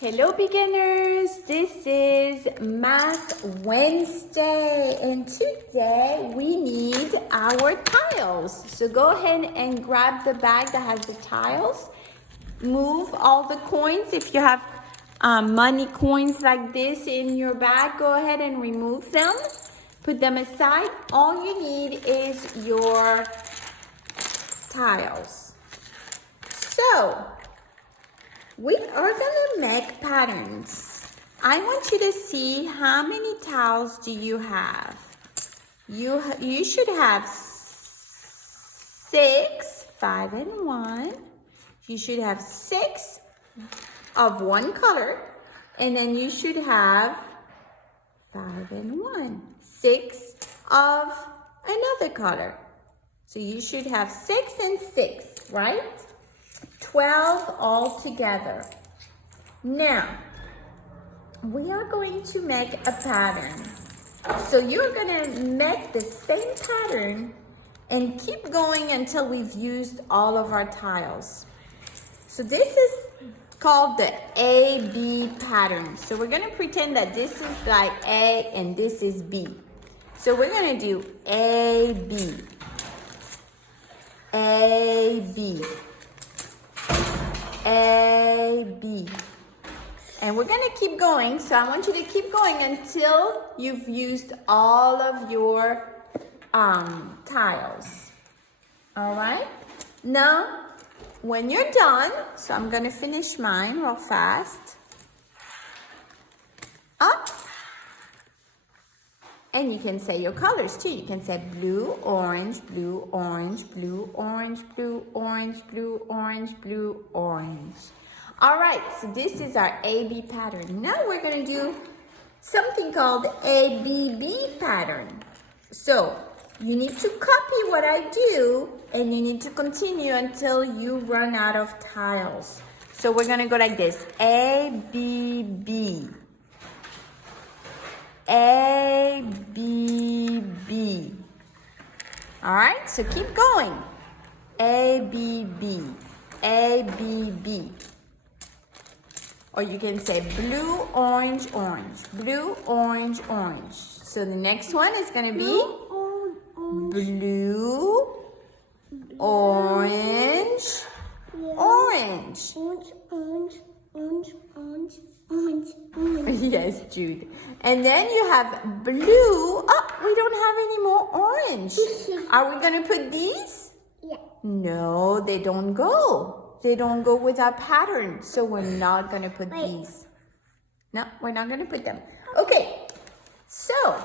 Hello beginners, this is Math Wednesday and today we need our tiles. So go ahead and grab the bag that has the tiles. Move all the coins. If you have money coins like this in your bag, go ahead and remove them. Put them aside. All you need is your tiles. So, we are gonna make patterns. I want you to see how many tiles do you have. You should have 6, 5 and 1. You should have 6 of one color, and then you should have 5 and 1, 6 of another color. So you should have 6 and 6, right? 12 all together. Now, we are going to make a pattern. So you're gonna make the same pattern and keep going until we've used all of our tiles. So this is called the A-B pattern. So we're gonna pretend that this is like A and this is B. So we're gonna do A-B, A-B, A-B. And we're gonna keep going. So I want you to keep going until you've used all of your tiles. All right? Now, when you're done, so I'm gonna finish mine real fast. Up. And you can say your colors too. You can say blue, orange, blue, orange, blue, orange, blue, orange, blue, orange, blue, orange. All right, so this is our A-B pattern. Now we're gonna do something called A-B-B pattern. So you need to copy what I do and you need to continue until you run out of tiles. So we're gonna go like this, A-B-B. A, B, B. All right, so keep going. A, B, B. A, B, B. Or you can say blue, orange, orange. Blue, orange, orange. So the next one is going to be blue, orange, orange. Orange. Yes, Jude. And then you have blue. Oh, we don't have any more orange. Are we going to put these? Yeah. No, they don't go. They don't go with our pattern. So we're not going to put these. No, we're not going to put them. Okay. So,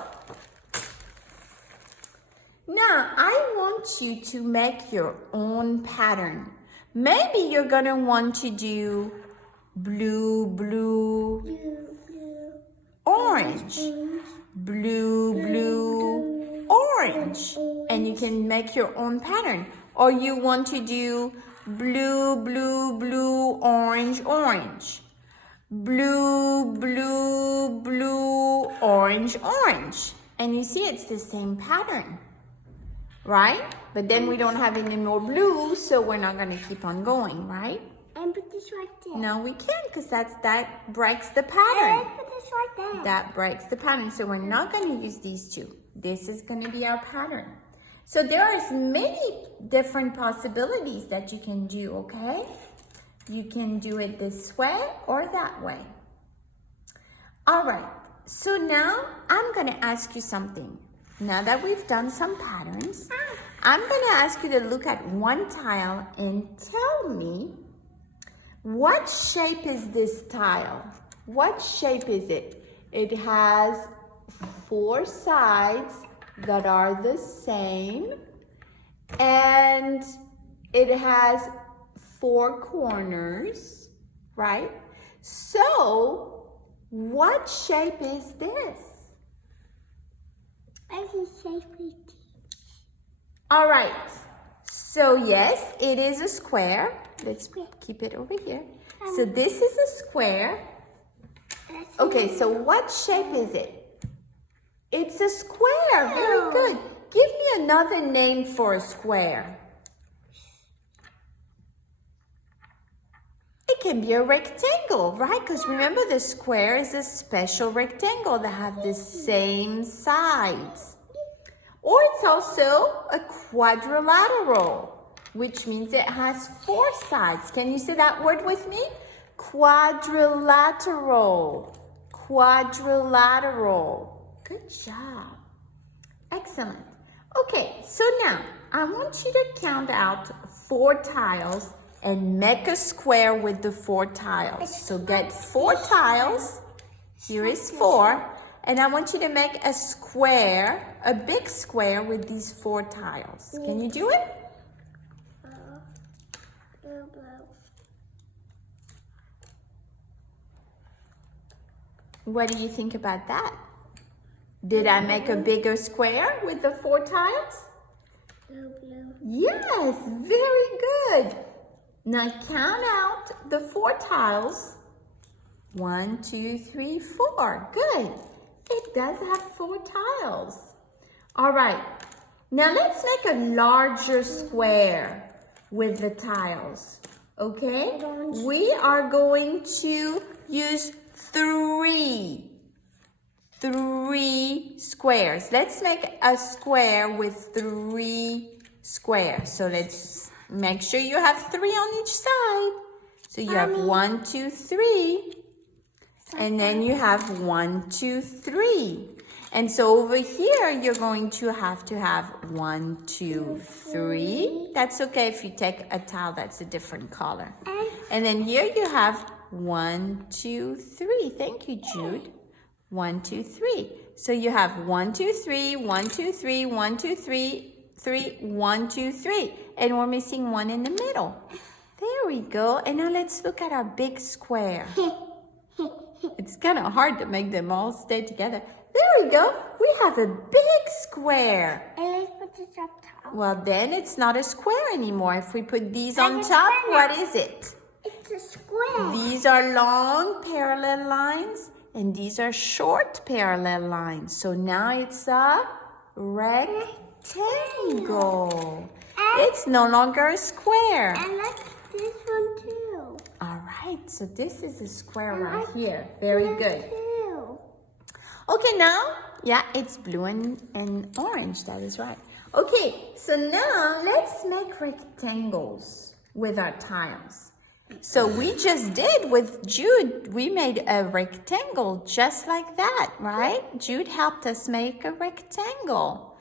now I want you to make your own pattern. Maybe you're going to want to do blue, blue, orange, blue, blue, orange, and you can make your own pattern. Or you want to do blue, blue, blue, orange, orange, blue, blue, blue, orange, orange, and you see it's the same pattern, right? But then we don't have any more blue, so we're not going to keep on going, right? And put this right there. No, we can't because that breaks the pattern. And put this right there. That breaks the pattern. So we're not going to use these two. This is going to be our pattern. So there are many different possibilities that you can do, okay? You can do it this way or that way. All right. So now I'm going to ask you something. Now that we've done some patterns, I'm going to ask you to look at one tile and tell me, what shape is this tile? What shape is it? It has 4 sides that are the same, and it has 4 corners, right? So, what shape is this? I can safely teach. All right. So, yes, it is a square. Let's keep it over here. So this is a square. Okay, so what shape is it? It's a square. Very good. Give me another name for a square. It can be a rectangle, right? Because remember, the square is a special rectangle that have the same sides. Or it's also a quadrilateral, which means it has 4 sides. Can you say that word with me? Quadrilateral. Quadrilateral. Good job. Excellent. Okay, so now I want you to count out 4 tiles and make a square with the 4 tiles. So get 4 tiles. Here is 4. And I want you to make a square, a big square with these 4 tiles. Can you do it? What do you think about that? Did I make a bigger square with the 4 tiles? Yes, very good. Now count out the 4 tiles. 1, 2, 3, 4. Good. It does have 4 tiles. All right. Now let's make a larger square with the tiles. Okay? We are going to use 3 squares. Let's make a square with 3 squares. So let's make sure you have 3 on each side. So you have 1, 2, 3. And then you have 1, 2, 3. And so over here, you're going to have 1, 2, 3. That's okay if you take a tile that's a different color. And then here you have 1, 2, 3. Thank you, Jude. 1, 2, 3. So you have 1, 2, 3, 1, 2, 3, 1, 2, 3, 3, 1, 2, 3. And we're missing 1 in the middle. There we go. And now let's look at our big square. It's kind of hard to make them all stay together. There we go. We have a big square. And let's put this up top. Well, then it's not a square anymore. If we put these on top, what is it? It's a square. These are long parallel lines, and these are short parallel lines. So now it's a rectangle. It's no longer a square. And let's this one too. All right, so this is a square right here. Very good. Too. Okay, now, yeah, it's blue and orange. That is right. Okay, so now let's make rectangles with our tiles. So we just did with Jude. We made a rectangle just like that, right? Jude helped us make a rectangle.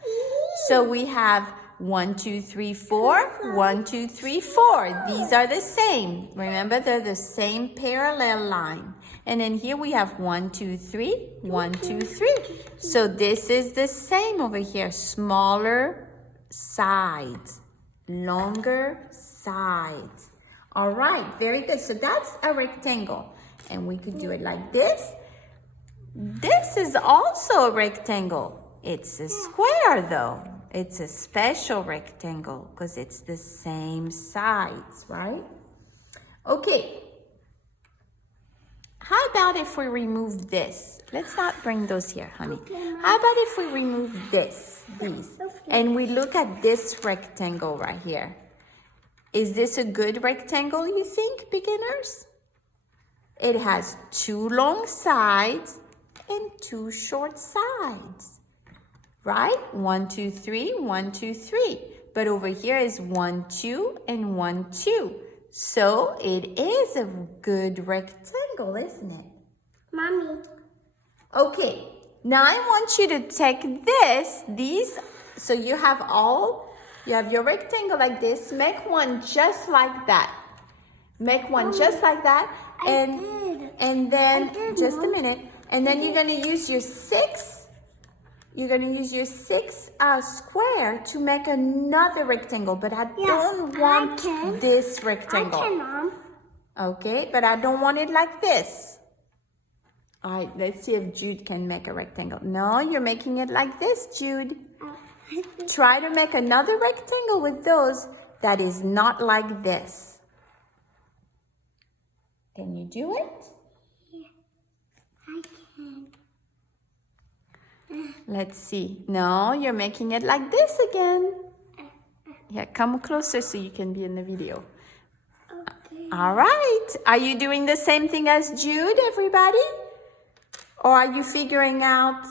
So we have 1, 2, 3, 4. 1, 2, 3, 4. These are the same. Remember, they're the same parallel line. And then here we have 1, 2, 3. 1, 2, 3. So this is the same over here. Smaller sides. Longer sides. All right, very good. So that's a rectangle. And we could do it like this. This is also a rectangle. It's a square though. It's a special rectangle because it's the same sides, right? Okay. How about if we remove this? Let's not bring those here, honey. How about if we remove these, and we look at this rectangle right here? Is this a good rectangle, you think, beginners? It has 2 long sides and 2 short sides. Right? 1, 2, 3, 1, 2, 3. But over here is 1, 2, and 1, 2. So it is a good rectangle, isn't it? Mommy. Okay, now I want you to take these, so you have your rectangle like this. Make one just like that. Make one just like that. And then, just a minute. And then you're going to use your 6. You're going to use your 6 square to make another rectangle. But I don't want this rectangle. I can, Mom. Okay, but I don't want it like this. All right, let's see if Jude can make a rectangle. No, you're making it like this, Jude. Try to make another rectangle with those that is not like this. Can you do it? Yeah, I can. Let's see. No, you're making it like this again. Yeah, come closer so you can be in the video. Okay. All right. Are you doing the same thing as Jude, everybody? Or are you figuring out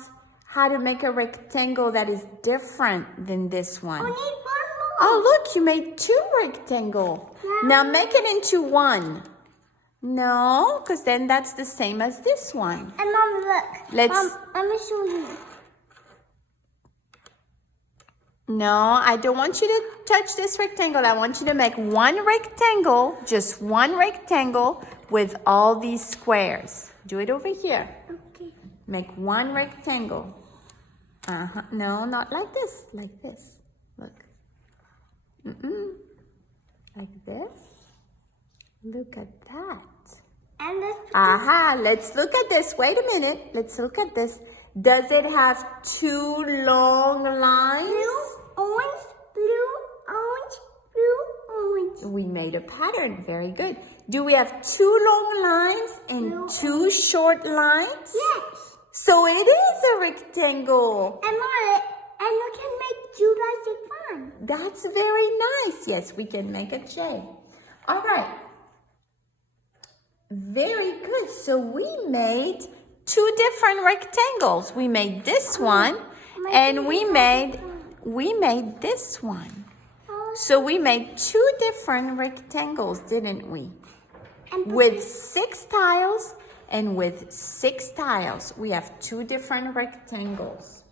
how to make a rectangle that is different than this one? I need one more. Oh, look, you made 2 rectangles. Now make it into 1. No, because then that's the same as this one. And Mom, look. Let's- Mom, let me show you. No, I don't want you to touch this rectangle. I want you to make 1 rectangle, just 1 rectangle with all these squares. Do it over here. Okay. Make 1 rectangle. No, not like this. Like this. Look. Like this. Look at that. And this. Aha, let's look at this. Wait a minute. Let's look at this. Does it have 2 long lines? Blue, orange, blue, orange, blue, orange. We made a pattern. Very good. Do we have 2 long lines and 2 short lines? Yes. So it is a rectangle. And Mom, and we can make Jude like the fun. That's very nice. Yes, we can make a J. All right. Very good. So we made 2 different rectangles. We made this one and we made this one. So we made 2 different rectangles, didn't we? With 6 tiles and with 6 tiles. We have 2 different rectangles.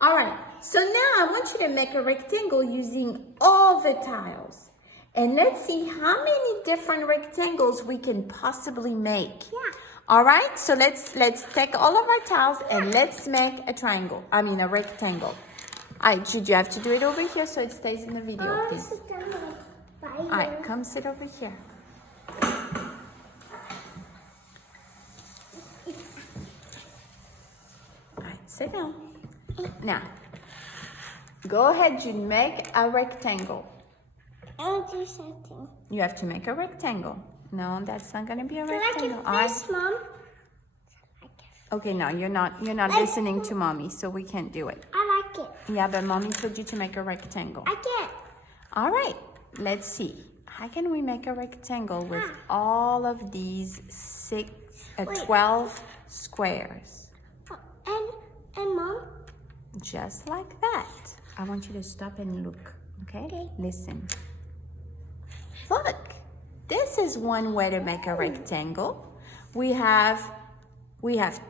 All right, so now I want you to make a rectangle using all the tiles. And let's see how many different rectangles we can possibly make. Yeah. All right, so let's take all of our tiles and let's make a triangle. I mean a rectangle. All right, Jude, you have to do it over here so it stays in the video, please. All right, come sit over here. All right, sit down. Now, go ahead, Jude, make a rectangle. I'll do something. You have to make a rectangle. No, that's not gonna be a Do I like rectangle. it All right. first, Mom? Okay, no, you're not listening to mommy, so we can't do it. I like it. Yeah, but mommy told you to make a rectangle. I can't. All right, let's see. How can we make a rectangle with all of these 12 squares? And Mom? Just like that. I want you to stop and look, okay? Okay. Listen. Look, this is one way to make a rectangle. We have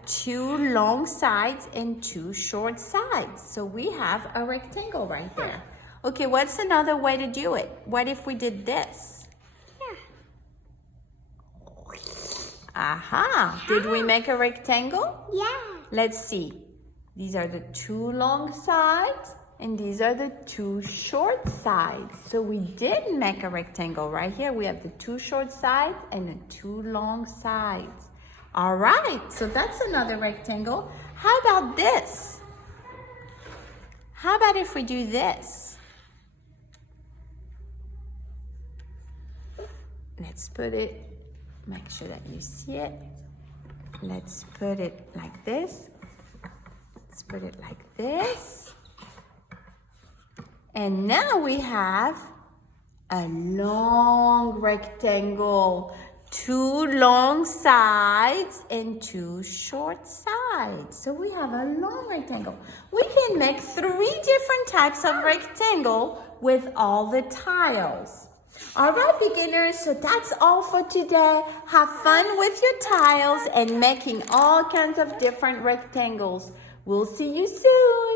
2 long sides and 2 short sides. So we have a rectangle right there. Okay, what's another way to do it? What if we did this? Yeah. Aha, did we make a rectangle? Yeah. Let's see. These are the 2 long sides and these are the 2 short sides. So we did make a rectangle right here. We have the 2 short sides and the 2 long sides. All right, so that's another rectangle. How about this? How about if we do this? Let's put it, make sure that you see it. Let's put it like this. Let's put it like this. And now we have a long rectangle. 2 long sides and 2 short sides. So we have a long rectangle. We can make 3 different types of rectangle with all the tiles. All right, beginners, so that's all for today. Have fun with your tiles and making all kinds of different rectangles. We'll see you soon.